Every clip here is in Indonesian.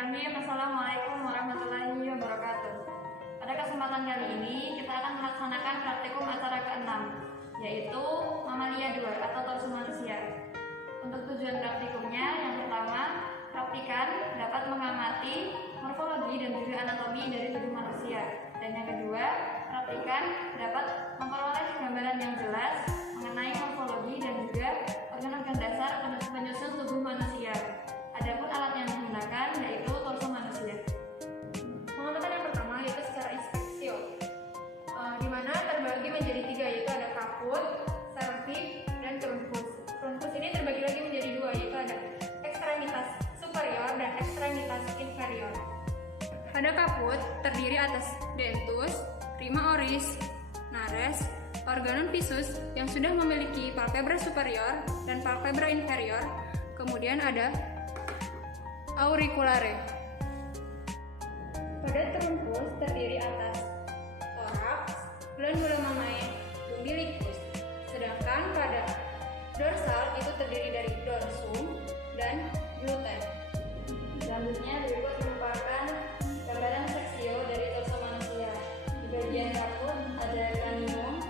Bismillahirrahmanirrahim. Assalamualaikum warahmatullahi wabarakatuh. Pada kesempatan kali ini kita akan melaksanakan praktikum acara ke-6, yaitu Mamalia 2 atau torso manusia. Untuk tujuan praktikumnya, yang pertama, praktikan dapat mengamati morfologi dan juga anatomi dari tubuh manusia. Dan yang kedua, praktikan dapat memperoleh gambaran yang jelas mengenai morfologi dan juga organ-organ dasar penyusun tubuh manusia. Adapun alat yang digunakan yaitu torso manusia. Pengamatan yang pertama yaitu secara inspeksio, di mana terbagi menjadi 3, yaitu ada kaput, serviks, dan trunkus. Trunkus ini terbagi lagi menjadi 2, yaitu ada ekstremitas superior dan ekstremitas inferior. Pada kaput terdiri atas dentus, prima oris, nares, organum pissus yang sudah memiliki palpebra superior dan palpebra inferior. Kemudian ada auriculare. Pada trunkus terdiri atas toraks, glandula mamae, umbilicus. Sedangkan pada dorsal itu terdiri dari dorsum dan gluten. Selanjutnya berikut merupakan gambaran seksio dari torso manusia. Di bagian kaput ada cranium,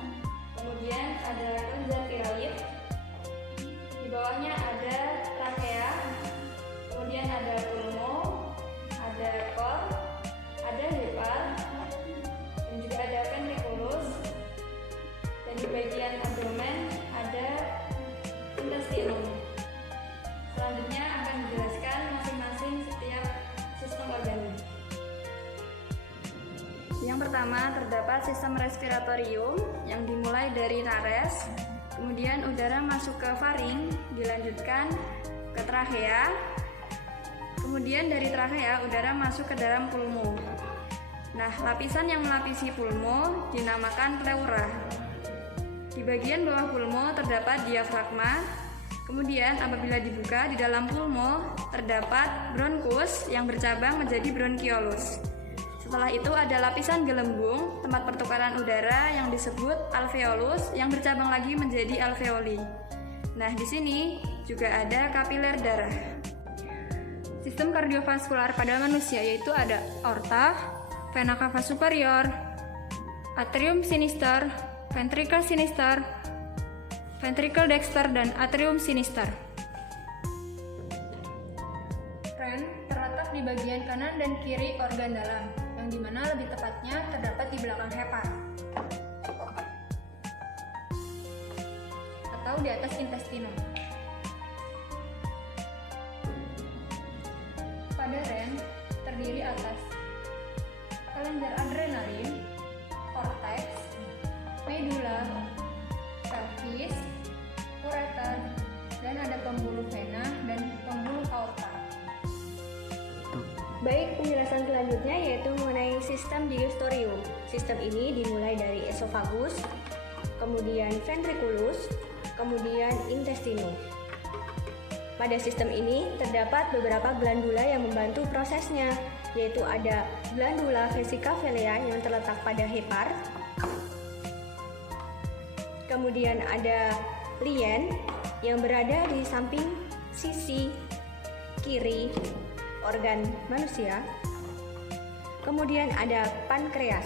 kemudian ada kelenjar tiroid, di bawahnya ada trachea, kemudian ada pulmo, ada cor, ada hepar, dan juga ada ventriculus, dan di bagian abdomen ada intestinum. Selanjutnya akan dijelaskan masing-masing setiap sistem organnya. Yang pertama terdapat sistem respiratorium yang dimulai dari nares, kemudian udara masuk ke faring, dilanjutkan ke trachea, kemudian dari trachea udara masuk ke dalam pulmo. Nah, lapisan yang melapisi pulmo dinamakan pleura. Di bagian bawah pulmo terdapat diafragma. Kemudian apabila dibuka di dalam pulmo terdapat bronkus yang bercabang menjadi bronchiolus. Setelah itu ada lapisan gelembung, tempat pertukaran udara yang disebut alveolus yang bercabang lagi menjadi alveoli. Nah, di sini juga ada kapiler darah. Sistem kardiovaskular pada manusia yaitu ada aorta, vena cava superior, atrium sinister, ventricle sinister, ventricle dexter, dan atrium sinister. Ren terletak di bagian kanan dan kiri organ dalam, yang dimana lebih tepatnya terdapat di belakang hepar atau di atas intestinum. Pada ren terdiri atas kelenjar adrenalin, korteks, medula, pelvis, ureter, dan ada pembuluh vena dan pembuluh aorta. Baik, penjelasan selanjutnya yaitu mengenai sistem digestorium. Sistem ini dimulai dari esofagus, kemudian ventriculus, kemudian intestinum. Pada sistem ini terdapat beberapa glandula yang membantu prosesnya, yaitu ada glandula vesica velea yang terletak pada hepar, kemudian ada lien yang berada di samping sisi kiri organ manusia, kemudian ada pankreas.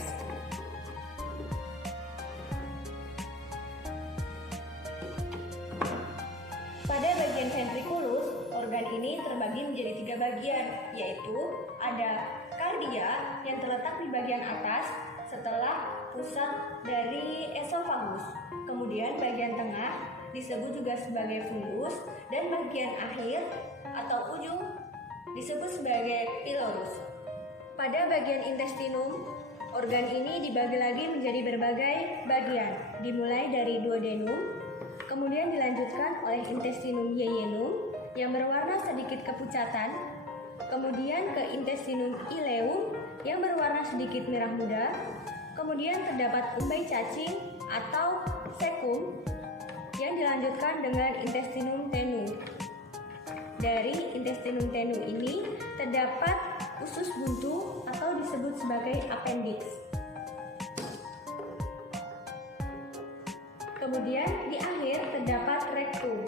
Pada bagian ventriculus, organ ini terbagi menjadi 3 bagian, yaitu ada kardia yang terletak di bagian atas setelah pusat dari esofagus. Kemudian bagian tengah disebut juga sebagai fundus, dan bagian akhir atau ujung disebut sebagai pylorus. Pada bagian intestinum, organ ini dibagi lagi menjadi berbagai bagian, dimulai dari duodenum, kemudian dilanjutkan oleh intestinum ileum yang berwarna sedikit kepucatan, kemudian ke intestinum ileum yang berwarna sedikit merah muda, kemudian terdapat umbai cacing atau cecum yang dilanjutkan dengan intestinum tenue. Dari intestinum tenue ini terdapat usus buntu atau disebut sebagai appendix. Kemudian di akhir terdapat rectum.